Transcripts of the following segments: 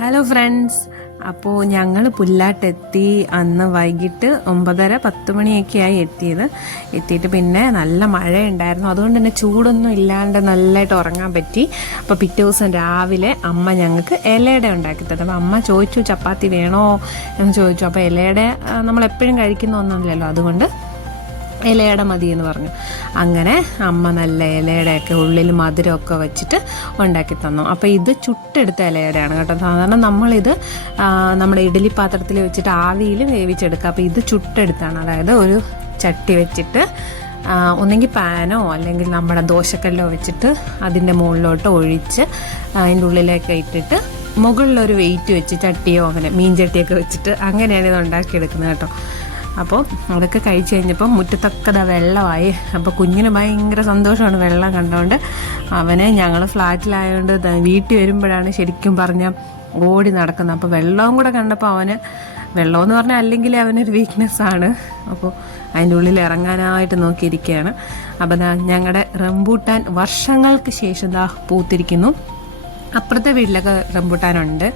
Hello friends അപ്പോൾ ഞങ്ങൾ പുല്ലാട്ടെത്തി അന്ന് വൈകിട്ട് ഒമ്പതര പത്ത് മണിയൊക്കെ ആയി എത്തിയത്. എത്തിയിട്ട് പിന്നെ നല്ല മഴയുണ്ടായിരുന്നു. അതുകൊണ്ട് തന്നെ ചൂടൊന്നും ഇല്ലാണ്ട് നല്ലതായിട്ട് ഉറങ്ങാൻ പറ്റി. അപ്പോൾ പിറ്റേ ദിവസം രാവിലെ അമ്മ ഞങ്ങൾക്ക് ഇലയുടെ ഉണ്ടാക്കി തന്നു. അപ്പോൾ അമ്മ ചോദിച്ചു ചപ്പാത്തി വേണോ? എന്ന് ചോദിച്ചു. അപ്പോൾ ഇലയുടെ നമ്മൾ എപ്പോഴും കഴിക്കുന്ന ഒന്നല്ലല്ലോ. അതുകൊണ്ട് ഇലയുടെ മതി എന്ന് പറഞ്ഞു. അങ്ങനെ അമ്മ നല്ല ഇലയുടെയൊക്കെ ഉള്ളിൽ മധുരമൊക്കെ വെച്ചിട്ട് ഉണ്ടാക്കി തന്നു. അപ്പോൾ ഇത് ചുട്ടെടുത്ത ഇലയുടെയാണ് കേട്ടോ. സാധാരണ നമ്മളിത് നമ്മുടെ ഇഡലി പാത്രത്തിൽ വെച്ചിട്ട് ആവിയിൽ വേവിച്ചെടുക്കുക. അപ്പോൾ ഇത് ചുട്ടെടുത്താണ്. അതായത് ഒരു ചട്ടി വെച്ചിട്ട് ഒന്നെങ്കിൽ പാനോ അല്ലെങ്കിൽ നമ്മുടെ ദോശക്കല്ലോ വെച്ചിട്ട് അതിന്റെ മുകളിലോട്ട് ഒഴിച്ച് അതിന്റെ ഉള്ളിലേക്ക് ഇട്ടിട്ട് മുകളിലൊരു വെയിറ്റ് വെച്ച് ചട്ടിയോ അങ്ങനെ മീൻ ചട്ടിയൊക്കെ വെച്ചിട്ട് അങ്ങനെയാണ് ഇത് ഉണ്ടാക്കിയെടുക്കുന്നത് കേട്ടോ. അപ്പോൾ അതൊക്കെ കഴിച്ച് കഴിഞ്ഞപ്പോൾ മുറ്റത്തൊക്കെ വെള്ളമായി. അപ്പോൾ കുഞ്ഞിന് ഭയങ്കര സന്തോഷമാണ് വെള്ളം കണ്ടുകൊണ്ട് അവനെ ഞങ്ങൾ ഫ്ലാറ്റിലായതുകൊണ്ട് വീട്ടിൽ വരുമ്പോഴാണ് ശരിക്കും പറഞ്ഞ ഓടി നടക്കുന്നത് അപ്പോൾ വെള്ളവും കൂടെ കണ്ടപ്പോൾ അവന് വെള്ളമെന്ന് പറഞ്ഞാൽ അല്ലെങ്കിൽ അവനൊരു വീക്ക്നെസ് ആണ്. അപ്പോൾ അതിന്റെ ഉള്ളിൽ ഇറങ്ങാനായിട്ട് നോക്കിയിരിക്കുകയാണ് അപ്പോൾ ഞങ്ങളുടെ റംബൂട്ടാൻ വർഷങ്ങൾക്ക് ശേഷം ദാ പൂത്തിരിക്കുന്നു. അപ്പുറത്തെ വീട്ടിലൊക്കെ റംബൂട്ടാനുണ്ട്.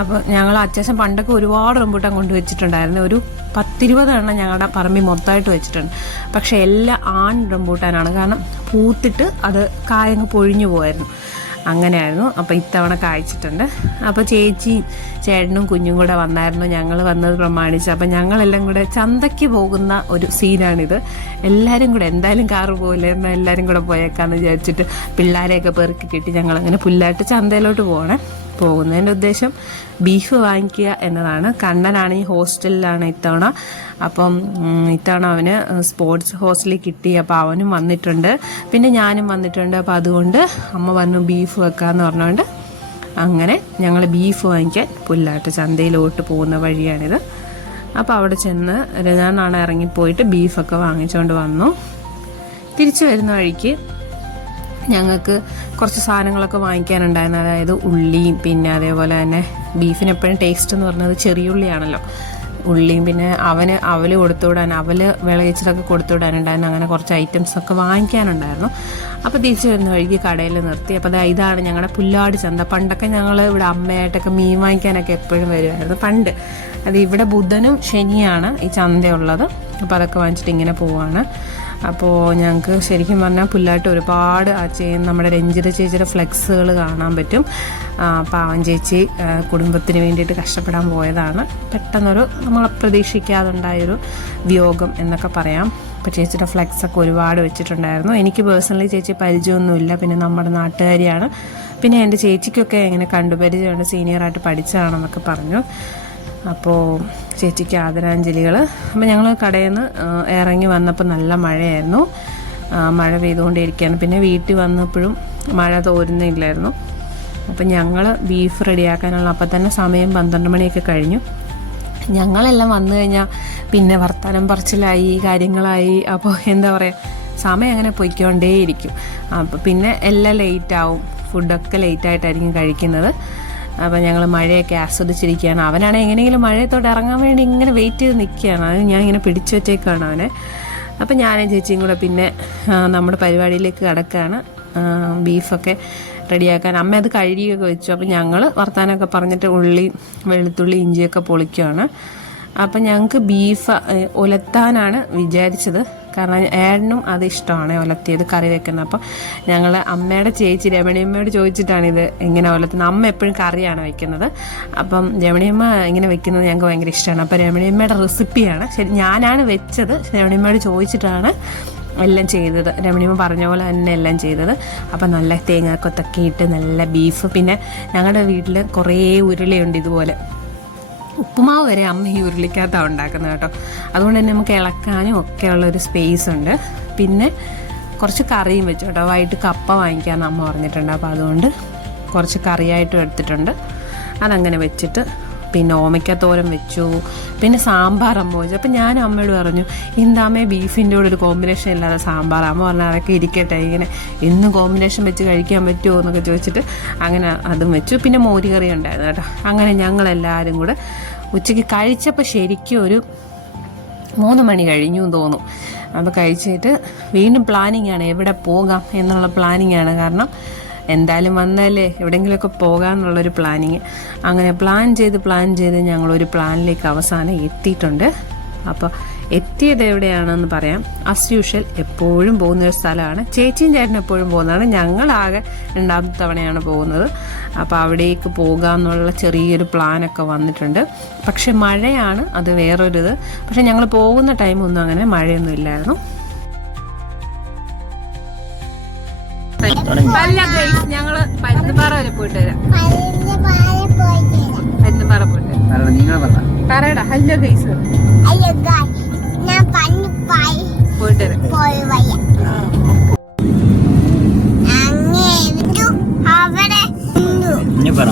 അപ്പോൾ ഞങ്ങൾ അത്യാവശ്യം പണ്ടൊക്കെ ഒരുപാട് റംബൂട്ടാൻ കൊണ്ട് വെച്ചിട്ടുണ്ടായിരുന്നു. ഒരു പത്തിരുപതെണ്ണം ഞങ്ങളുടെ പറമ്പിൽ മൊത്തമായിട്ട് വെച്ചിട്ടുണ്ട്. പക്ഷെ എല്ലാ ആൺ റംബൂട്ടാനാണ്. കാരണം പൂത്തിട്ട് അത് കായങ്ങ് പൊഴിഞ്ഞു പോയായിരുന്നു. അങ്ങനെയായിരുന്നു. അപ്പോൾ ഇത്തവണ കായ്ച്ചിട്ടുണ്ട്. അപ്പോൾ ചേച്ചിയും ചേട്ടനും കുഞ്ഞും കൂടെ വന്നായിരുന്നു. ഞങ്ങൾ വന്നത് പ്രമാണിച്ച്. അപ്പോൾ ഞങ്ങളെല്ലാം കൂടെ ചന്തയ്ക്ക് പോകുന്ന ഒരു സീനാണിത്. എല്ലാവരും കൂടെ എന്തായാലും കാറ് പോകില്ല എന്നാൽ എല്ലാവരും കൂടെ പോയേക്കാന്ന് വിചാരിച്ചിട്ട് പിള്ളേരെയൊക്കെ പെറുക്കി കിട്ടി ഞങ്ങളങ്ങനെ പുല്ലായിട്ട് ചന്തയിലോട്ട് പോകണേ പോകുന്നതിന്റെ ഉദ്ദേശം ബീഫ് വാങ്ങിക്കുക എന്നതാണ്. കണ്ണനാണ് ഈ ഹോസ്റ്റലിലാണ് ഇത്തവണ. അപ്പം ഇത്തവണ അവന് സ്പോർട്സ് ഹോസ്റ്റലിൽ കിട്ടി. അപ്പോൾ അവനും വന്നിട്ടുണ്ട്. പിന്നെ ഞാനും വന്നിട്ടുണ്ട്. അപ്പോൾ അതുകൊണ്ട് അമ്മ പറഞ്ഞു ബീഫ് വെക്കാന്ന് പറഞ്ഞുകൊണ്ട് അങ്ങനെ ഞങ്ങൾ ബീഫ് വാങ്ങിക്കാൻ പുല്ലാട്ട് ചന്തയിലോട്ട് പോകുന്ന വഴിയാണിത്. അപ്പോൾ അവിടെ ചെന്ന് രജാനാണ് ഇറങ്ങിപ്പോയിട്ട് ബീഫൊക്കെ വാങ്ങിച്ചുകൊണ്ട് വന്നു. തിരിച്ചു വരുന്ന വഴിക്ക് ഞങ്ങൾക്ക് കുറച്ച് സാധനങ്ങളൊക്കെ വാങ്ങിക്കാനുണ്ടായിരുന്നു. അതായത് ഉള്ളിയും പിന്നെ അതേപോലെ തന്നെ ബീഫിന് എപ്പോഴും ടേസ്റ്റ് എന്ന് പറഞ്ഞത് ചെറിയ ഉള്ളിയാണല്ലോ. ഉള്ളിയും പിന്നെ അവന് അവൽ കൊടുത്തുവിടാൻ അവൽ വിളയിച്ചിട്ടൊക്കെ കൊടുത്തുവിടാനുണ്ടായിരുന്നു അങ്ങനെ കുറച്ച് ഐറ്റംസ് ഒക്കെ വാങ്ങിക്കാനുണ്ടായിരുന്നു. അപ്പോൾ തിരിച്ചു വരുന്ന വഴിക്ക് കടയിൽ നിർത്തി. അപ്പോൾ ഇതാണ് ഞങ്ങളുടെ പുല്ലാട് ചന്ത. പണ്ടൊക്കെ ഞങ്ങൾ ഇവിടെ അമ്മയായിട്ടൊക്കെ മീൻ വാങ്ങിക്കാനൊക്കെ എപ്പോഴും വരുമായിരുന്നു പണ്ട്. അത് ഇവിടെ ബുധനും ശനിയാണ് ഈ ചന്തയുള്ളത്. അപ്പോൾ അതൊക്കെ വാങ്ങിച്ചിട്ട് ഇങ്ങനെ പോവാണ്. അപ്പോൾ ഞങ്ങൾക്ക് ശരിക്കും പറഞ്ഞാൽ പുല്ലായിട്ട് ഒരുപാട് ആ ചെയ്യുന്ന നമ്മുടെ രഞ്ജിത ചേച്ചിയുടെ ഫ്ലെക്സുകൾ കാണാൻ പറ്റും. പാവം ചേച്ചി കുടുംബത്തിന് വേണ്ടിയിട്ട് കഷ്ടപ്പെടാൻ പോയതാണ്. പെട്ടെന്നൊരു നമ്മൾ പ്രതീക്ഷിക്കാതെ ഉണ്ടായൊരു വിയോഗം എന്നൊക്കെ പറയാം. അപ്പോൾ ചേച്ചിയുടെ ഫ്ലെക്സൊക്കെ ഒരുപാട് വെച്ചിട്ടുണ്ടായിരുന്നു. എനിക്ക് പേഴ്സണലി ചേച്ചി പരിചയമൊന്നുമില്ല. പിന്നെ നമ്മുടെ നാട്ടുകാരിയാണ്. പിന്നെ എന്റെ ചേച്ചിക്കൊക്കെ എങ്ങനെ കണ്ടുപരിചയമുണ്ട് സീനിയറായിട്ട് പഠിച്ചതാണെന്നൊക്കെ പറഞ്ഞു. അപ്പോൾ ചേച്ചിക്ക് ആദരാഞ്ജലികൾ അപ്പോൾ ഞങ്ങൾ കടയിൽ നിന്ന് ഇറങ്ങി വന്നപ്പോൾ നല്ല മഴയായിരുന്നു. മഴ പെയ്തുകൊണ്ടേയിരിക്കുകയാണ്. പിന്നെ വീട്ടിൽ വന്നപ്പോഴും മഴ തോരുന്നില്ലായിരുന്നു. അപ്പം ഞങ്ങൾ ബീഫ് റെഡിയാക്കാനുള്ള അപ്പം തന്നെ സമയം പന്ത്രണ്ട് മണിയൊക്കെ കഴിഞ്ഞു. ഞങ്ങളെല്ലാം വന്നു കഴിഞ്ഞാൽ പിന്നെ വർത്തമാനം പറച്ചിലായി കാര്യങ്ങളായി. അപ്പോൾ എന്താ പറയുക സമയം അങ്ങനെ പൊയ്ക്കൊണ്ടേയിരിക്കും. അപ്പം പിന്നെ എല്ലാം ലേറ്റ് ആവും. ഫുഡൊക്കെ ലേറ്റായിട്ടായിരിക്കും കഴിക്കുന്നത്. അപ്പോൾ ഞങ്ങൾ മഴയൊക്കെ ആസ്വദിച്ചിരിക്കുകയാണ്. അവനാണെങ്കിൽ എങ്ങനെയെങ്കിലും മഴയത്തോട്ട് ഇറങ്ങാൻ വേണ്ടി ഇങ്ങനെ വെയിറ്റ് ചെയ്ത് നിൽക്കുകയാണ് അത് ഞാൻ ഇങ്ങനെ പിടിച്ചു വെച്ചേക്കാണ് അവനെ. അപ്പം ഞാനും ചേച്ചിയും കൂടെ പിന്നെ നമ്മുടെ പരിപാടിയിലേക്ക് കിടക്കുകയാണ്. ബീഫൊക്കെ റെഡിയാക്കാൻ. അമ്മ അത് കഴുകിയൊക്കെ വെച്ചു. അപ്പം ഞങ്ങൾ വർത്താനമൊക്കെ പറഞ്ഞിട്ട് ഉള്ളി വെളുത്തുള്ളി ഇഞ്ചിയൊക്കെ പൊളിക്കുകയാണ്. അപ്പം ഞങ്ങൾക്ക് ബീഫ് ഉലത്താനാണ് വിചാരിച്ചത്. കാരണം ഏടനും അത് ഇഷ്ടമാണ് ഉലത്തിയത് കറി വെക്കുന്നത്. അപ്പം ഞങ്ങൾ അമ്മയുടെ ചേച്ചി രമണിയമ്മയോട് ചോദിച്ചിട്ടാണ് ഇത് എങ്ങനെ ഉലത്തുന്നത്. അമ്മ എപ്പോഴും കറിയാണ് വെക്കുന്നത്. അപ്പം രമണിയമ്മ ഇങ്ങനെ വെക്കുന്നത് ഞങ്ങൾക്ക് ഭയങ്കര ഇഷ്ടമാണ്. അപ്പം രമണിയമ്മയുടെ റെസിപ്പിയാണ്. ശരി ഞാനാണ് വെച്ചത്. രമണിയമ്മയോട് ചോദിച്ചിട്ടാണ് എല്ലാം ചെയ്തത്. രമണിയമ്മ പറഞ്ഞ പോലെ തന്നെ എല്ലാം ചെയ്തത്. അപ്പം നല്ല തേങ്ങാക്കൊത്തൊക്കെ ഇട്ട് നല്ല ബീഫ് പിന്നെ ഞങ്ങളുടെ വീട്ടിൽ കുറേ ഉരുളിയുണ്ട് ഇതുപോലെ. ഉപ്പുമാവ് വരെ അമ്മ ഈ ഉരുളിക്കകത്താണ് ഉണ്ടാക്കുന്നത് കേട്ടോ. അതുകൊണ്ട് തന്നെ നമുക്ക് ഇളക്കാനും ഒക്കെ ഒരു സ്പേസ് ഉണ്ട്. പിന്നെ കുറച്ച് കറിയും വെച്ചു കേട്ടോ. വൈകിട്ട് കപ്പ വാങ്ങിക്കാമെന്ന് അമ്മ പറഞ്ഞിട്ടുണ്ട്. അപ്പോൾ അതുകൊണ്ട് കുറച്ച് കറിയായിട്ടും എടുത്തിട്ടുണ്ട്. അതങ്ങനെ വെച്ചിട്ട് പിന്നെ ഓമയ്ക്കത്തോരൻ വെച്ചു. പിന്നെ സാമ്പാർ അമ്മ വെച്ചു. അപ്പം ഞാൻ അമ്മയോട് പറഞ്ഞു എന്താമേ ബീഫിന്റെ കൂടെ ഒരു കോമ്പിനേഷൻ ഇല്ലാതെ സാമ്പാർ? അമ്മ പറഞ്ഞാൽ അതൊക്കെ ഇരിക്കട്ടെ ഇങ്ങനെ എന്ന് കോമ്പിനേഷൻ വെച്ച് കഴിക്കാൻ പറ്റുമോ? എന്നൊക്കെ ചോദിച്ചിട്ട് അങ്ങനെ അതും വെച്ചു. പിന്നെ മോരുകറി ഉണ്ടായിരുന്നു കേട്ടോ. അങ്ങനെ ഞങ്ങളെല്ലാവരും കൂടെ ഉച്ചയ്ക്ക് കഴിച്ചപ്പോൾ ശരിക്കും ഒരു മൂന്ന് മണി കഴിഞ്ഞു എന്ന് തോന്നും. അപ്പോൾ കഴിച്ചിട്ട് വീണ്ടും പ്ലാനിങ് ആണ് എവിടെ പോകാം എന്നുള്ള പ്ലാനിങ് ആണ്. കാരണം എന്തായാലും വന്നാലേ എവിടെയെങ്കിലുമൊക്കെ പോകാമെന്നുള്ളൊരു പ്ലാനിങ് അങ്ങനെ പ്ലാൻ ചെയ്ത് പ്ലാൻ ചെയ്ത് ഞങ്ങളൊരു പ്ലാനിലേക്ക് അവസാനം എത്തിയിട്ടുണ്ട്. അപ്പോൾ എത്തിയത് എവിടെയാണെന്ന് പറയാം. അസ് യൂഷ്വൽ എപ്പോഴും പോകുന്നൊരു സ്ഥലമാണ്. ചേച്ചിയും ചേട്ടൻ എപ്പോഴും പോകുന്നതാണ്. ഞങ്ങളാകെ രണ്ടാമത്തെ തവണയാണ് പോകുന്നത്. അപ്പോൾ അവിടേക്ക് പോകാമെന്നുള്ള ചെറിയൊരു പ്ലാനൊക്കെ വന്നിട്ടുണ്ട്. പക്ഷെ മഴയാണ് അത് വേറൊരു ഇത് പക്ഷെ ഞങ്ങൾ പോകുന്ന ടൈമൊന്നും അങ്ങനെ മഴയൊന്നും ഇല്ലായിരുന്നു. അല്ല ഞങ്ങൾ പരുന്തുപാറ വരെ പോയിട്ട് വരാം. പരുന്തുപാറ പോയിട്ട് പറയടാ ഹലോ ഗൈസ് അയ്യോ ഗായ് ഞാൻ പണ്ട് പായി പോയിട്ട് വരാം. പറ.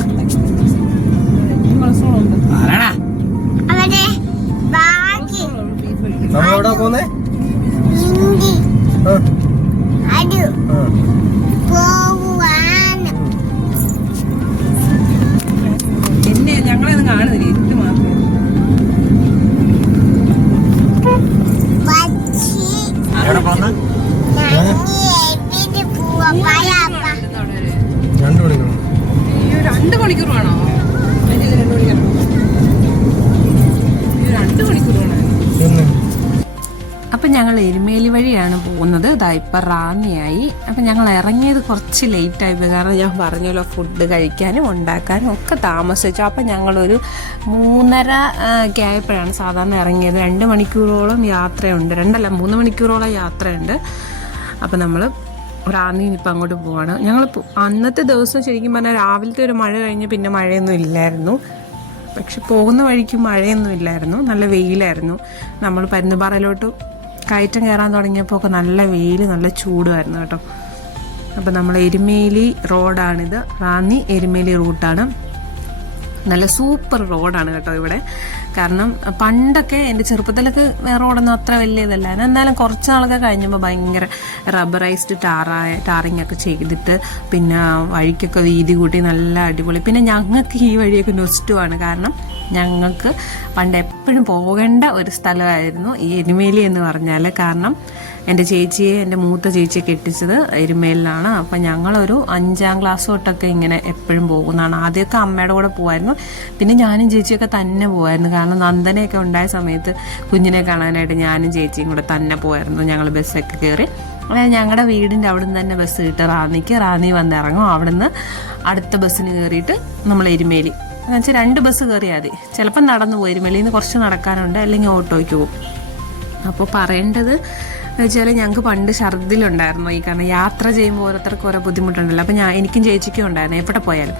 മണിക്കൂർ അപ്പം ഞങ്ങൾ എരുമേലി വഴിയാണ് പോകുന്നത്. ഇതാ ഇപ്പം റാന്നിയായി. അപ്പം ഞങ്ങൾ ഇറങ്ങിയത് കുറച്ച് ലേറ്റായി പോയി കാരണം ഞാൻ പറഞ്ഞല്ലോ ഫുഡ് കഴിക്കാനും ഉണ്ടാക്കാനും ഒക്കെ താമസിച്ചു. അപ്പം ഞങ്ങളൊരു മൂന്നര ഒക്കെ ആയപ്പോഴാണ് സാധാരണ ഇറങ്ങിയത്. രണ്ട് മണിക്കൂറോളം യാത്രയുണ്ട്. രണ്ടല്ല മൂന്ന് മണിക്കൂറോളം യാത്രയുണ്ട്. അപ്പം നമ്മൾ റാന്നി ഇപ്പം അങ്ങോട്ട് പോവാണ്. ഞങ്ങൾ അന്നത്തെ ദിവസം ശരിക്കും പറഞ്ഞാൽ രാവിലത്തെ ഒരു മഴ കഴിഞ്ഞ് പിന്നെ മഴയൊന്നും ഇല്ലായിരുന്നു. പക്ഷെ പോകുന്ന വഴിക്ക് മഴയൊന്നും ഇല്ലായിരുന്നു. നല്ല വെയിലായിരുന്നു. നമ്മൾ പരുന്നുപാറയിലോട്ട് കയറ്റം കയറാൻ തുടങ്ങിയപ്പോൾ ഒക്കെ നല്ല വെയിൽ നല്ല ചൂടുമായിരുന്നു കേട്ടോ. അപ്പം നമ്മൾ എരുമേലി റോഡാണിത്. റാന്നി എരുമേലി റൂട്ടാണ്. നല്ല സൂപ്പർ റോഡാണ് കേട്ടോ ഇവിടെ. കാരണം പണ്ടൊക്കെ എന്റെ ചെറുപ്പത്തിലൊക്കെ റോഡൊന്നും അത്ര വലിയ ഇതല്ലായിരുന്നു എന്നാലും കുറച്ച് നാളൊക്കെ കഴിഞ്ഞപ്പോൾ ഭയങ്കര റബ്ബറൈസ്ഡ് ടാറായ ടാറിങ് ഒക്കെ ചെയ്തിട്ട് പിന്നെ വഴിക്കൊക്കെ വീതി കൂട്ടി നല്ല അടിപൊളി. പിന്നെ ഞങ്ങൾക്ക് ഈ വഴിയൊക്കെ നൊസ്റ്റുമാണ് കാരണം ഞങ്ങൾക്ക് പണ്ട് എപ്പോഴും പോകേണ്ട ഒരു സ്ഥലമായിരുന്നു ഈ എരുമേലി എന്ന് പറഞ്ഞാൽ കാരണം എന്റെ ചേച്ചിയെ എന്റെ മൂത്ത ചേച്ചിയെ കെട്ടിച്ചത് എരുമേലിലാണ്. അപ്പം ഞങ്ങളൊരു അഞ്ചാം ക്ലാസ് തൊട്ടൊക്കെ ഇങ്ങനെ എപ്പോഴും പോകുന്നതാണ്. ആദ്യമൊക്കെ അമ്മയുടെ കൂടെ പോകുമായിരുന്നു പിന്നെ ഞാനും ചേച്ചിയൊക്കെ തന്നെ പോകുമായിരുന്നു കാരണം നന്ദനയൊക്കെ ഉണ്ടായ സമയത്ത് കുഞ്ഞിനെ കാണാനായിട്ട് ഞാനും ചേച്ചിയും കൂടെ തന്നെ പോകുമായിരുന്നു ഞങ്ങൾ ബസ്സൊക്കെ കയറി. അതായത് ഞങ്ങളുടെ വീടിന്റെ അവിടെ നിന്ന് തന്നെ ബസ് കിട്ടുക റാന്നിക്ക് റാന്നി വന്നിറങ്ങും. നിന്ന് അടുത്ത ബസ്സിന് കയറിയിട്ട് നമ്മൾ എരുമേലി എന്ന് വെച്ചാൽ രണ്ട് ബസ് കയറിയാൽ മതി. ചിലപ്പോൾ നടന്നു പോകും വെളിയിൽ നിന്ന് കുറച്ച് നടക്കാനുണ്ട്. അല്ലെങ്കിൽ ഓട്ടോയ്ക്ക് പോകും. അപ്പോൾ പറയേണ്ടത് വെച്ചാൽ ഞങ്ങൾക്ക് പണ്ട് ഛർദിലുണ്ടായിരുന്നു. ഈ കാരണം യാത്ര ചെയ്യുമ്പോൾ ഓരോരുത്തർക്ക് ഓരോ ബുദ്ധിമുട്ടുണ്ടല്ലോ. അപ്പോൾ ഞാൻ എനിക്കും ചേച്ചിക്കും ഉണ്ടായിരുന്നു. എവിടെ പോയാലും.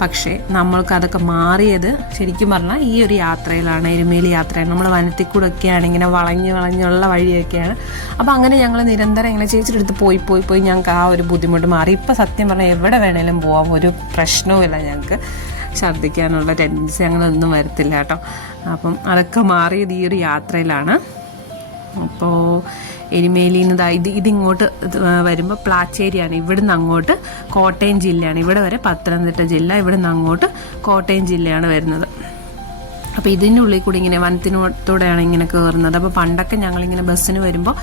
പക്ഷേ നമ്മൾക്ക് അതൊക്കെ മാറിയത് ശരിക്കും പറഞ്ഞാൽ ഈ ഒരു യാത്രയിലാണ്. എരുമേലി യാത്രയാണ്. നമ്മൾ വനത്തിൽ കൂടെ ഒക്കെയാണ് ഇങ്ങനെ വളഞ്ഞ് വളഞ്ഞുള്ള വഴിയൊക്കെയാണ്. അപ്പോൾ അങ്ങനെ ഞങ്ങൾ നിരന്തരം ഇങ്ങനെ ചേച്ചിയുടെ അടുത്ത് പോയി പോയി പോയി ഞങ്ങൾക്ക് ആ ഒരു ബുദ്ധിമുട്ട് മാറി. ഇപ്പോൾ സത്യം പറഞ്ഞാൽ എവിടെ വേണേലും പോകാം ഒരു പ്രശ്നവുമില്ല ഞങ്ങൾക്ക് ഛർദ്ദിക്കാനുള്ള ടെൻഡൻസി അങ്ങനെയൊന്നും വരത്തില്ല കേട്ടോ. അപ്പം അതൊക്കെ മാറിയത് ഈ ഒരു യാത്രയിലാണ്. അപ്പോൾ എരുമേലിയിൽ നിന്ന് ഇത് ഇതിങ്ങോട്ട് വരുമ്പോൾ പ്ലാച്ചേരിയാണ്. ഇവിടുന്ന് അങ്ങോട്ട് കോട്ടയം ജില്ലയാണ്. ഇവിടെ വരെ പത്തനംതിട്ട ജില്ല ഇവിടുന്ന് അങ്ങോട്ട് കോട്ടയം ജില്ലയാണ് വരുന്നത്. അപ്പോൾ ഇതിന്റെ ഉള്ളിൽ കൂടി ഇങ്ങനെ വനത്തിനോട്ടൂടെയാണ് ഇങ്ങനെ കയറുന്നത് അപ്പോൾ പണ്ടൊക്കെ ഞങ്ങളിങ്ങനെ ബസ്സിന് വരുമ്പോൾ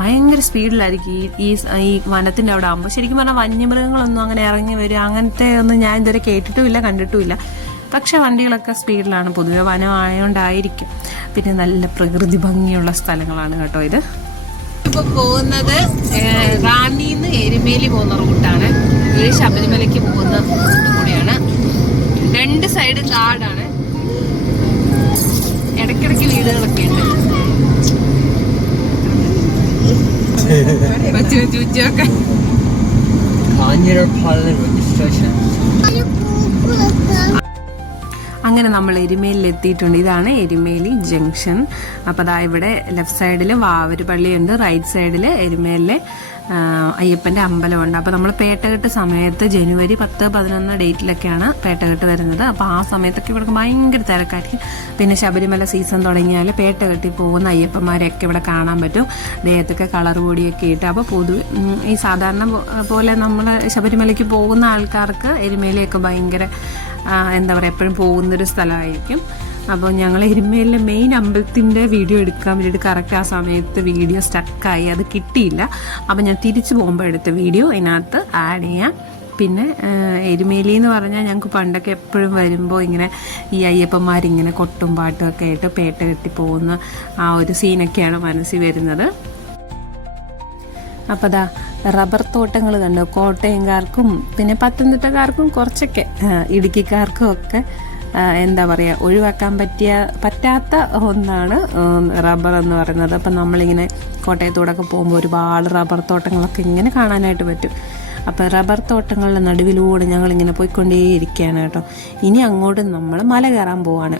ഭയങ്കര സ്പീഡിലായിരിക്കും ഈ ഈ ഈ വനത്തിന്റെ അവിടെ ആകുമ്പോൾ ശരിക്കും പറഞ്ഞാൽ വന്യമൃഗങ്ങളൊന്നും അങ്ങനെ ഇറങ്ങി വരിക അങ്ങനത്തെ ഒന്നും ഞാൻ ഇതുവരെ കേട്ടിട്ടുമില്ല കണ്ടിട്ടുമില്ല. പക്ഷെ വണ്ടികളൊക്കെ സ്പീഡിലാണ് പൊതുവെ വനമായതുകൊണ്ടായിരിക്കും പിന്നെ നല്ല പ്രകൃതി ഭംഗിയുള്ള സ്ഥലങ്ങളാണ് കേട്ടോ ഇത്. ഇപ്പോൾ പോകുന്നത് റാന്നിന്ന് എരുമേലി പോകുന്ന റൂട്ടാണ്. ഒരു ശബരിമലയ്ക്ക് പോകുന്ന റൂട്ട് കൂടിയാണ്. രണ്ട് സൈഡും കാടാണ് ഇടയ്ക്കിടയ്ക്ക് വീടുകളൊക്കെ ഉണ്ട്. ഉച്ചയൊക്കെ രജിസ്ട്രേഷൻ അങ്ങനെ നമ്മൾ എരുമേലിൽ എത്തിയിട്ടുണ്ട്. ഇതാണ് എരുമേലി ജംഗ്ഷൻ. അപ്പോൾ അതാ ഇവിടെ ലെഫ്റ്റ് സൈഡിൽ വാവര് പള്ളിയുണ്ട് റൈറ്റ് സൈഡിൽ എരുമേലിലെ അയ്യപ്പന്റെ അമ്പലമുണ്ട്. അപ്പോൾ നമ്മൾ പേട്ടകെട്ട് സമയത്ത് ജനുവരി പത്ത് പതിനൊന്ന് ഡേറ്റിലൊക്കെയാണ് പേട്ടകെട്ട് വരുന്നത്. അപ്പോൾ ആ സമയത്തൊക്കെ ഇവിടെ ഭയങ്കര തിരക്കായിരിക്കും. പിന്നെ ശബരിമല സീസൺ തുടങ്ങിയാൽ പേട്ടകെട്ടി പോകുന്ന അയ്യപ്പന്മാരെയൊക്കെ ഇവിടെ കാണാൻ പറ്റും. ദേഹത്തൊക്കെ കളർ പൊടിയൊക്കെ ഇട്ട്. അപ്പോൾ പൊതുവെ ഈ സാധാരണ പോലെ നമ്മൾ ശബരിമലയ്ക്ക് പോകുന്ന ആൾക്കാർക്ക് എരുമേലിയൊക്കെ ഭയങ്കര എന്താ പറയുക എപ്പോഴും പോകുന്നൊരു സ്ഥലമായിരിക്കും. അപ്പോൾ ഞങ്ങൾ എരുമേലിലെ മെയിൻ അമ്പലത്തിന്റെ വീഡിയോ എടുക്കാൻ വേണ്ടിയിട്ട് കറക്റ്റ് ആ സമയത്ത് വീഡിയോ സ്റ്റക്കായി അത് കിട്ടിയില്ല. അപ്പോൾ ഞാൻ തിരിച്ചു പോകുമ്പോൾ എടുത്ത വീഡിയോ ഇതിനകത്ത് ആഡ് ചെയ്യാം. പിന്നെ എരുമേലി എന്ന് പറഞ്ഞാൽ ഞങ്ങൾക്ക് പണ്ടൊക്കെ എപ്പോഴും വരുമ്പോൾ ഇങ്ങനെ ഈ അയ്യപ്പന്മാരിങ്ങനെ കൊട്ടും പാട്ടും ഒക്കെ ആയിട്ട് പേട്ട കെട്ടി പോകുന്ന ആ ഒരു സീനൊക്കെയാണ് മനസ്സിൽ വരുന്നത്. അപ്പോൾ ദാ റബ്ബർ തോട്ടങ്ങൾ കണ്ടു? കോട്ടയംകാർക്കും പിന്നെ പത്തനംതിട്ടക്കാർക്കും കുറച്ചൊക്കെ ഇടുക്കിക്കാർക്കും ഒക്കെ എന്താ പറയുക ഒഴിവാക്കാൻ പറ്റിയ പറ്റാത്ത ഒന്നാണ് റബ്ബർ എന്ന് പറയുന്നത്. അപ്പം നമ്മളിങ്ങനെ കോട്ടയത്തൂടൊക്കെ പോകുമ്പോൾ ഒരുപാട് റബ്ബർ തോട്ടങ്ങളൊക്കെ ഇങ്ങനെ കാണാനായിട്ട് പറ്റും. അപ്പോൾ റബ്ബർ തോട്ടങ്ങളുടെ നടുവിലൂടെ ഞങ്ങളിങ്ങനെ പോയിക്കൊണ്ടേയിരിക്കുകയാണ് കേട്ടോ. ഇനി അങ്ങോട്ട് നമ്മൾ മല കയറാൻ പോവാണ്.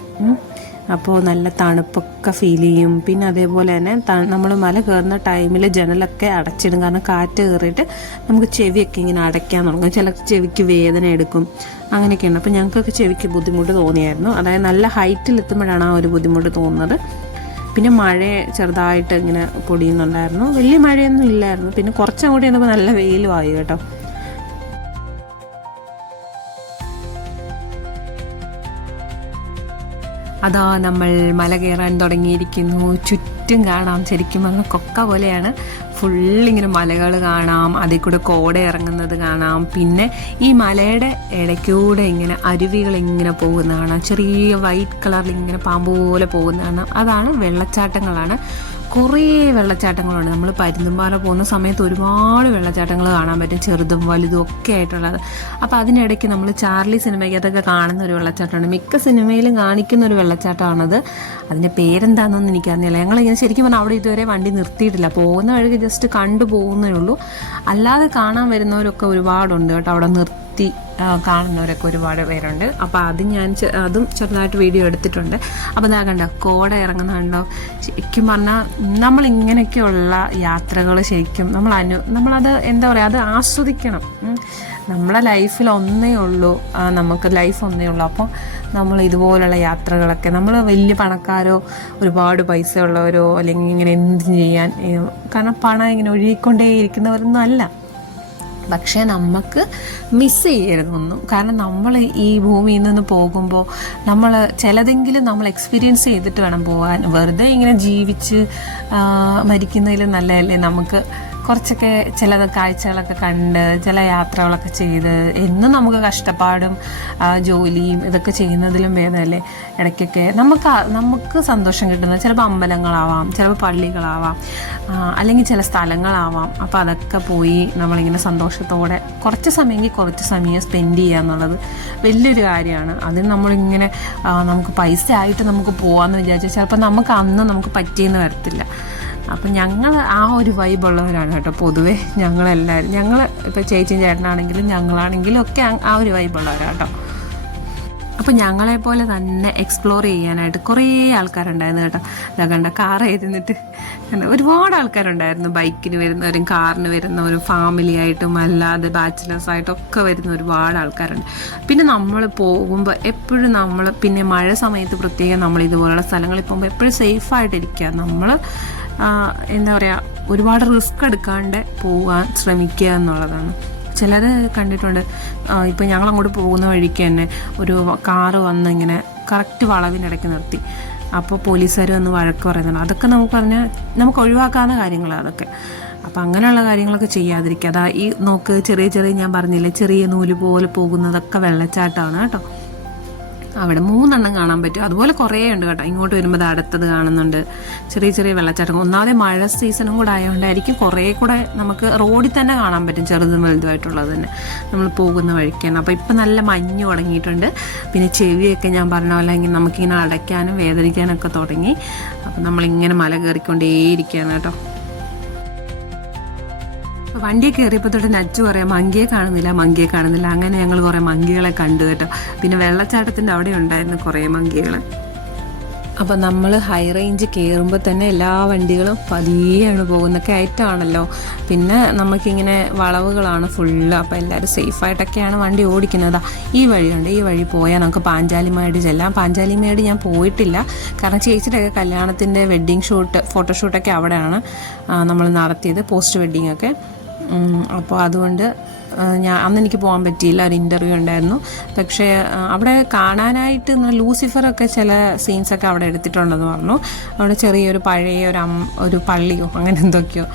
അപ്പോൾ നല്ല തണുപ്പൊക്കെ ഫീൽ ചെയ്യും. പിന്നെ അതേപോലെ തന്നെ നമ്മൾ മല കയറുന്ന ടൈമിൽ ജനലൊക്കെ അടച്ചിടും. കാരണം കാറ്റ് കയറിയിട്ട് നമുക്ക് ചെവിയൊക്കെ ഇങ്ങനെ അടയ്ക്കാൻ തുടങ്ങും. ചില ചെവിക്ക് വേദന എടുക്കും. അങ്ങനെയൊക്കെയാണ്. അപ്പോൾ ഞങ്ങൾക്കൊക്കെ ചെവിക്ക് ബുദ്ധിമുട്ട് തോന്നിയായിരുന്നു. അതായത് നല്ല ഹൈറ്റിൽ എത്തുമ്പോഴാണ് ആ ഒരു ബുദ്ധിമുട്ട് തോന്നുന്നത്. പിന്നെ മഴ ചെറുതായിട്ട് ഇങ്ങനെ പൊടിയുന്നുണ്ടായിരുന്നു. വലിയ മഴയൊന്നും ഇല്ലായിരുന്നു. പിന്നെ കുറച്ചങ്ങോട്ട് ചെന്നപ്പോൾ നല്ല വെയിലും ആയി കേട്ടോ. അതാ നമ്മൾ മല കയറാൻ തുടങ്ങിയിരിക്കുന്നു. ചുറ്റും കാണാം. ശരിക്കും പറഞ്ഞാൽ കൊക്ക പോലെയാണ്. ഫുള്ളിങ്ങനെ മലകൾ കാണാം. അതിൽ കൂടെ കോട ഇറങ്ങുന്നത് കാണാം. പിന്നെ ഈ മലയുടെ ഇടയ്ക്കൂടെ ഇങ്ങനെ അരുവികൾ ഇങ്ങനെ പോകുന്ന കാണാം ചെറിയ വൈറ്റ് കളറിൽ ഇങ്ങനെ പാമ്പ് പോലെ പോകുന്ന കാണാം അതാണ് വെള്ളച്ചാട്ടങ്ങളാണ്. കുറേ വെള്ളച്ചാട്ടങ്ങളുണ്ട്. നമ്മൾ പരുന്തുംപാല പോകുന്ന സമയത്ത് ഒരുപാട് വെള്ളച്ചാട്ടങ്ങൾ കാണാൻ പറ്റും. ചെറുതും വലുതും ഒക്കെ ആയിട്ടുള്ളത്. അപ്പോൾ അതിനിടയ്ക്ക് നമ്മൾ ചാർലി സിനിമയ്ക്കകത്തൊക്കെ കാണുന്ന ഒരു വെള്ളച്ചാട്ടമാണ് മിക്ക സിനിമയിലും കാണിക്കുന്ന ഒരു വെള്ളച്ചാട്ടമാണത്. അതിന്റെ പേരെന്താണെന്നൊന്നും എനിക്കറിഞ്ഞില്ല. ഞങ്ങളിങ്ങനെ ശരിക്കും പറഞ്ഞാൽ അവിടെ ഇതുവരെ വണ്ടി നിർത്തിയിട്ടില്ല. പോകുന്ന വഴിക്ക് ജസ്റ്റ് കണ്ടു പോകുന്നേ ഉള്ളൂ. അല്ലാതെ കാണാൻ വരുന്നവരൊക്കെ ഒരുപാടുണ്ട് കേട്ടോ അവിടെ നിർത്തി ആ, കാണുന്നവരൊക്കെ ഒരുപാട് പേരുണ്ട്. അപ്പോൾ അത് ഞാൻ അതും ചെറുതായിട്ട് വീഡിയോ എടുത്തിട്ടുണ്ട്. അപ്പോൾ ഇതാ കണ്ടോ കോട ഇറങ്ങുന്ന കണ്ടോ? ശരിക്കും പറഞ്ഞാൽ നമ്മൾ ഇങ്ങനെയൊക്കെയുള്ള യാത്രകൾ ശരിക്കും നമ്മൾ അനു നമ്മളത് എന്താ പറയുക അത് ആസ്വദിക്കണം. നമ്മുടെ ലൈഫിൽ ഒന്നേ ഉള്ളൂ നമുക്ക് ലൈഫ് ഒന്നേ ഉള്ളൂ. അപ്പോൾ നമ്മൾ ഇതുപോലുള്ള യാത്രകളൊക്കെ നമ്മൾ വലിയ പണക്കാരോ ഒരുപാട് പൈസ ഉള്ളവരോ അല്ലെങ്കിൽ ഇങ്ങനെ എന്തും ചെയ്യാൻ കാരണം പണം ഇങ്ങനെ ഒഴുകിക്കൊണ്ടേയിരിക്കുന്നവരൊന്നും അല്ല. പക്ഷേ നമുക്ക് മിസ് ചെയ്യരുതൊന്നും. കാരണം നമ്മൾ ഈ ഭൂമിയിൽ നിന്ന് പോകുമ്പോൾ നമ്മൾ ചിലതെങ്കിലും നമ്മൾ എക്സ്പീരിയൻസ് ചെയ്തിട്ട് വേണം പോകാൻ. വെറുതെ ഇങ്ങനെ ജീവിച്ച് മരിക്കുന്നതിൽ നല്ലതല്ലേ? നമുക്ക് കുറച്ചൊക്കെ ചില കാഴ്ചകളൊക്കെ കണ്ട് ചില യാത്രകളൊക്കെ ചെയ്ത് എന്നും നമുക്ക് കഷ്ടപ്പാടും ജോലിയും ഇതൊക്കെ ചെയ്യുന്നതിലും ഭേദമല്ലേ? ഇടയ്ക്കൊക്കെ നമുക്ക് നമുക്ക് സന്തോഷം കിട്ടുന്നത് ചിലപ്പോൾ അമ്പലങ്ങളാവാം ചിലപ്പോൾ പള്ളികളാവാം അല്ലെങ്കിൽ ചില സ്ഥലങ്ങളാവാം. അപ്പോൾ അതൊക്കെ പോയി നമ്മളിങ്ങനെ സന്തോഷത്തോടെ കുറച്ച് സമയമെങ്കിൽ കുറച്ച് സമയം സ്പെൻഡ് ചെയ്യുക എന്നുള്ളത് വലിയൊരു കാര്യമാണ്. അതിന് നമ്മളിങ്ങനെ നമുക്ക് പൈസ ആയിട്ട് നമുക്ക് പോകാമെന്ന് വിചാരിച്ചാൽ ചിലപ്പോൾ നമുക്ക് അന്ന് നമുക്ക് പറ്റിയെന്ന് വരത്തില്ല. അപ്പം ഞങ്ങൾ ആ ഒരു വൈബ് ഉള്ളവരാണ് കേട്ടോ പൊതുവേ ഞങ്ങളെല്ലാവരും ഞങ്ങൾ ഇപ്പോൾ ചേച്ചിയും ചേട്ടനാണെങ്കിലും ഞങ്ങളാണെങ്കിലും ഒക്കെ ആ- ഒരു വൈബ് ഉള്ളവരാണ് കേട്ടോ. ഞങ്ങളെ പോലെ തന്നെ എക്സ്പ്ലോർ ചെയ്യാനായിട്ട് കുറേ ആൾക്കാരുണ്ടായിരുന്നു കേട്ടോ. ഇതാ കണ്ട കാർ എഴുതുന്നിട്ട് ഒരുപാട് ആൾക്കാരുണ്ടായിരുന്നു. ബൈക്കിന് വരുന്നവരും കാറിന് വരുന്നവരും ഫാമിലി ആയിട്ടും അല്ലാതെ ബാച്ചിലേഴ്സ് ആയിട്ടും ഒക്കെ വരുന്ന ഒരുപാട് ആൾക്കാരുണ്ട്. പിന്നെ നമ്മൾ പോകുമ്പോൾ എപ്പോഴും നമ്മൾ പിന്നെ മഴ സമയത്ത് പ്രത്യേകം നമ്മൾ ഇതുപോലുള്ള സ്ഥലങ്ങളിൽ പോകുമ്പോൾ എപ്പോഴും സേഫായിട്ടിരിക്കുക നമ്മൾ എന്താ പറയുക ഒരുപാട് റിസ്ക് എടുക്കാണ്ട് പോകാൻ ശ്രമിക്കുക എന്നുള്ളതാണ്. ചിലർ കണ്ടിട്ടുണ്ട് ഇപ്പം ഞങ്ങൾ അങ്ങോട്ട് പോകുന്ന വഴിക്ക് തന്നെ ഒരു കാറ് വന്ന് ഇങ്ങനെ കറക്റ്റ് വളവിനിടയ്ക്ക് നിർത്തി. അപ്പോൾ പോലീസുകാർ വന്ന് വഴക്ക് പറയുന്നുണ്ട്. അതൊക്കെ നമുക്ക് പറഞ്ഞാൽ നമുക്ക് ഒഴിവാക്കാവുന്ന കാര്യങ്ങളാണ് അതൊക്കെ. അപ്പം അങ്ങനെയുള്ള കാര്യങ്ങളൊക്കെ ചെയ്യാതിരിക്കുക. അതാ ഈ നോക്ക് ചെറിയ ചെറിയ ഞാൻ പറഞ്ഞില്ലേ ചെറിയ നൂൽ പോലെ പോകുന്നതൊക്കെ വെള്ളച്ചാട്ടമാണ് കേട്ടോ. അവിടെ മൂന്നെണ്ണം കാണാൻ പറ്റും. അതുപോലെ കുറേ ഉണ്ട് കേട്ടോ. ഇങ്ങോട്ട് വരുമ്പോൾ അടുത്തത് കാണുന്നുണ്ട്. ചെറിയ ചെറിയ വെള്ളച്ചാട്ടം ഒന്നാമതെ മഴ സീസണും കൂടെ ആയതുകൊണ്ടായിരിക്കും കുറേ കൂടെ നമുക്ക് റോഡിൽ തന്നെ കാണാൻ പറ്റും. ചെറുതും വലുതുമായിട്ടുള്ളത് തന്നെ. നമ്മൾ പോകുന്ന വഴിക്കാണ്. അപ്പോൾ ഇപ്പം നല്ല മഞ്ഞ് തുടങ്ങിയിട്ടുണ്ട്. പിന്നെ ചെവിയൊക്കെ ഞാൻ പറഞ്ഞ പോലെ നമുക്കിങ്ങനെ അടയ്ക്കാനും വേദനിക്കാനൊക്കെ തുടങ്ങി. അപ്പം നമ്മളിങ്ങനെ മല കയറിക്കൊണ്ടേയിരിക്കുകയാണ് കേട്ടോ. വണ്ടി കയറിയപ്പോൾ തൊട്ട് നച്ചു പറയാം മങ്കിയെ കാണുന്നില്ല മങ്കിയെ കാണുന്നില്ല. അങ്ങനെ ഞങ്ങൾ കുറേ മങ്കികളെ കണ്ടു കേട്ടോ. പിന്നെ വെള്ളച്ചാട്ടത്തിന്റെ അവിടെ ഉണ്ടായിരുന്നു കുറേ മങ്കികൾ അപ്പോൾ നമ്മൾ ഹൈ റേഞ്ച് കയറുമ്പോൾ തന്നെ എല്ലാ വണ്ടികളും പതിയെയാണ് പോകുന്നത്. കയറ്റമാണല്ലോ പിന്നെ നമുക്കിങ്ങനെ വളവുകളാണ് ഫുള്ള് അപ്പോൾ എല്ലാവരും സേഫായിട്ടൊക്കെയാണ് വണ്ടി ഓടിക്കുന്നത്. ഈ വഴിയുണ്ട്. ഈ വഴി പോയാൽ നമുക്ക് പാഞ്ചാലിമേട് ചെല്ലാം. പാഞ്ചാലിമേട് ഞാൻ പോയിട്ടില്ല. കാരണം ചേച്ചിയുടെയൊക്കെ കല്യാണത്തിന്റെ വെഡ്ഡിങ് ഷൂട്ട് ഫോട്ടോഷൂട്ടൊക്കെ അവിടെയാണ് നമ്മൾ നടത്തിയത് പോസ്റ്റ് ഉം, അപ്പോൾ അതുകൊണ്ട് ഞാൻ അന്ന് എനിക്ക് പോകാൻ പറ്റിയില്ല ഒരു ഇന്റർവ്യൂ ഉണ്ടായിരുന്നു. പക്ഷേ അവിടെ കാണാനായിട്ട് ലൂസിഫറൊക്കെ ചില സീൻസൊക്കെ അവിടെ എടുത്തിട്ടുണ്ടെന്ന് പറഞ്ഞു. അവിടെ ചെറിയൊരു പഴയ ഒരു അം ഒരു പള്ളിയോ അങ്ങനെ എന്തൊക്കെയോ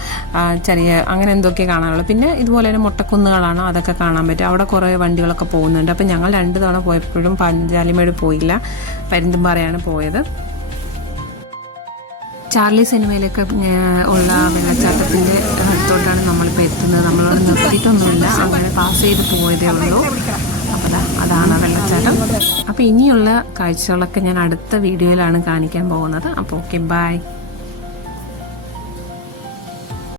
ചെറിയ അങ്ങനെ എന്തൊക്കെയോ കാണാനുള്ളൂ. പിന്നെ ഇതുപോലെ തന്നെ മുട്ടക്കുന്നുകളാണ് അതൊക്കെ കാണാൻ പറ്റും അവിടെ കുറേ വണ്ടികളൊക്കെ പോകുന്നുണ്ട്. അപ്പോൾ ഞങ്ങൾ രണ്ട് തവണ പോയപ്പോഴും പഞ്ചാലിമേട് പോയില്ല. പരുന്തുംപാറയാണ് പോയത്. ചാർലി സിനിമയിലൊക്കെ ഉള്ള വെള്ളച്ചാട്ടത്തിന്റെ അടുത്തോട്ടാണ് നമ്മളിപ്പോൾ എത്തുന്നത്. നമ്മളോട് നിർത്തിയിട്ടൊന്നുമില്ല. അങ്ങനെ പാസ് ചെയ്ത് പോയതേ ഉള്ളൂ. അപ്പോൾ അതാണ് വെള്ളച്ചാട്ടം. അപ്പോൾ ഇനിയുള്ള കാഴ്ചകളൊക്കെ ഞാൻ അടുത്ത വീഡിയോയിലാണ് കാണിക്കാൻ പോകുന്നത്. അപ്പോൾ ഓക്കെ ബൈ